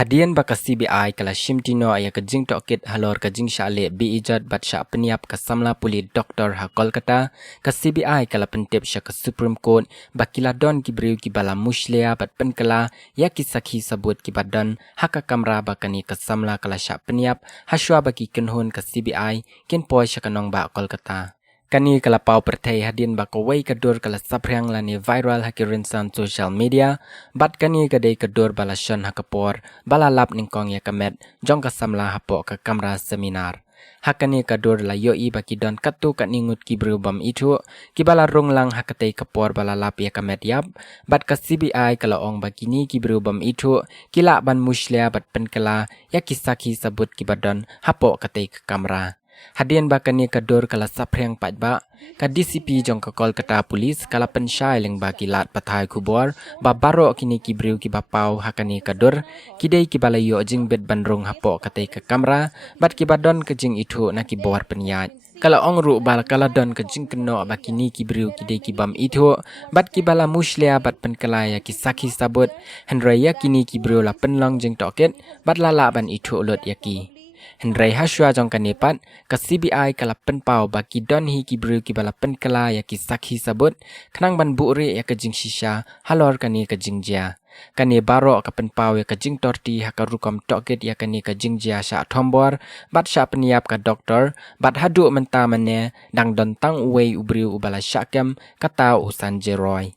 Hadian baka CBI kala shimtino aya ka jing tokit halor ka jing shale bi ijat bat sha Pynïap ka samla puli doktor ha Kolkata ka CBI kala pentep sha ka Supreme Court bakila don ki briu ki bala Mushlia bat penkala ya ki Sakhi Sabut ki badan haka Kamra bakani ka samla kala sha Pynïap haswa baki kenhun ka CBI ken poi sha kanong ba Kolkata. Kani kala pau pyrthei hadin ba kywei kadur kala saphriang lani viral hakirin san social media bat kani kadai kadur bala shan hakapor bala lap ningkong ya kamet Jong ka samla hapo ka Kamra seminar hakani kadur la yoi baki don katu kat ningut ki berubam itu ki bala runglang hakatai kapor bala lap ya kamet yap bat ka CBI kala ong bakini ki berubam itu kila ban Mushlia bat penkala ya ki Sakhi Sabut ki badan hapo katai ka Kamra. Hadian bakani kadur kala saphriang patba ka DCP Jong ka Kolkata Police kala pensyai leng baki lat pathai Khubor ba baro kini ki briu ki bapau hakani kadur kidai ki balayo jing bet bandrung hapo katai ka Kamra bat ki badon ke jing itu na ki bor Pynïap kala ongru bal kala don ke jing keno bakini ki briu kidai ki bam itu bat ki bala Mushlia bat penkala ya ki Sakhi Sabut hendraya kini ki briu la penlong jing toket bat lala ban itu ulot yaki Hendrai haswa jong kanipat ka CBI kala penpau baki don hi ki briu ki bala penkala ya ki Sakhi Sabut kenang ban buuri ya ka jing shisha halor kani ka jing jia kani baro ka penpau ya ka jing torti haka rukom toket ya kani ka jing jia sha thombor bat sha Pynïap ka doktor bat hadu menta mane dang don tang uwei ubriu ubala syakem kata usan jeroy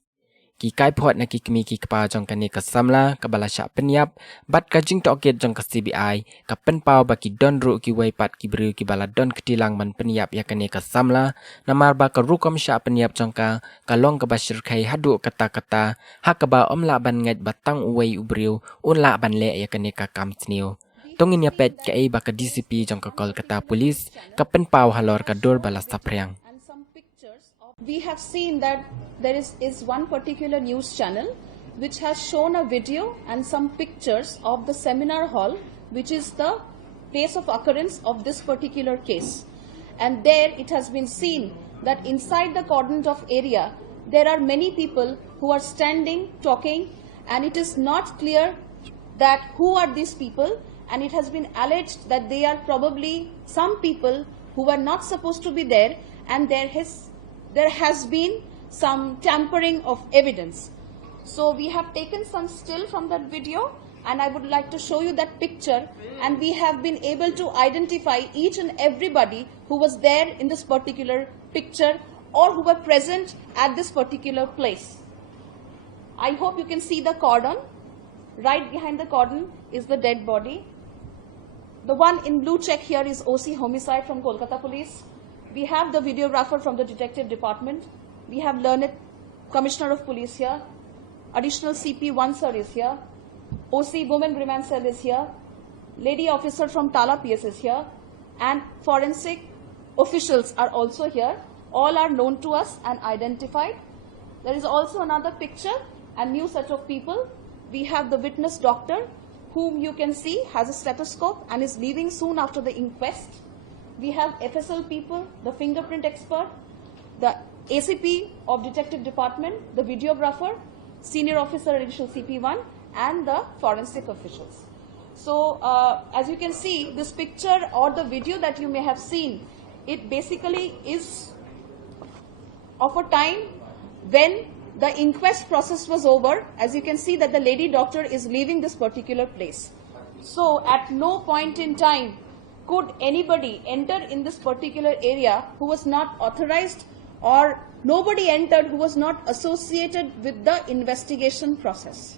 ki kai phot na ki kmi ki kpa jong kani ka samla ka bala sha Pynïap bat ka jing toket jong ka CBI ka penpau baki don ru ki wei pat ki briu ki bala don ketilang man Pynïap ya kani ka samla namar ba ka rukom sha Pynïap jong ka long ka bashir khai hadu kata-kata hakaba omla ban ngat batang uwei ubriu unla ban le ya kani ka kam sniu tongin ya pet ka ei ba ka DCP jong ka Kolkata Police ka penpau halor ka dur bala saphriang. We have seen that there is one particular news channel which has shown a video and some pictures of the seminar hall, which is the place of occurrence of this particular case. And there it has been seen that inside the cordoned off area, there are many people who are standing, talking, and it is not clear that who are these people, and it has been alleged that they are probably some people who were not supposed to be there, and there has been some tampering of evidence. So we have taken some still from that video, and I would like to show you that picture, and we have been able to identify each and everybody who was there in this particular picture or who were present at this particular place. I hope you can see the cordon. Right behind the cordon is the dead body. The one in blue check here is OC Homicide from Kolkata Police. We have the videographer from the detective department. We have learned Commissioner of Police here. Additional CP1 sir is here. OC Women Remand Cell is here. Lady officer from Tala PS is here. And forensic officials are also here. All are known to us and identified. There is also another picture and new set of people. We have the witness doctor, whom you can see has a stethoscope and is leaving soon after the inquest. We have FSL people, the fingerprint expert, the ACP of Detective Department, the videographer, senior officer additional CP1, and the forensic officials. So as you can see, this picture or the video that you may have seen, it basically is of a time when the inquest process was over. As you can see that the lady doctor is leaving this particular place. So at no point in time could anybody enter in this particular area who was not authorized, or nobody entered who was not associated with the investigation process.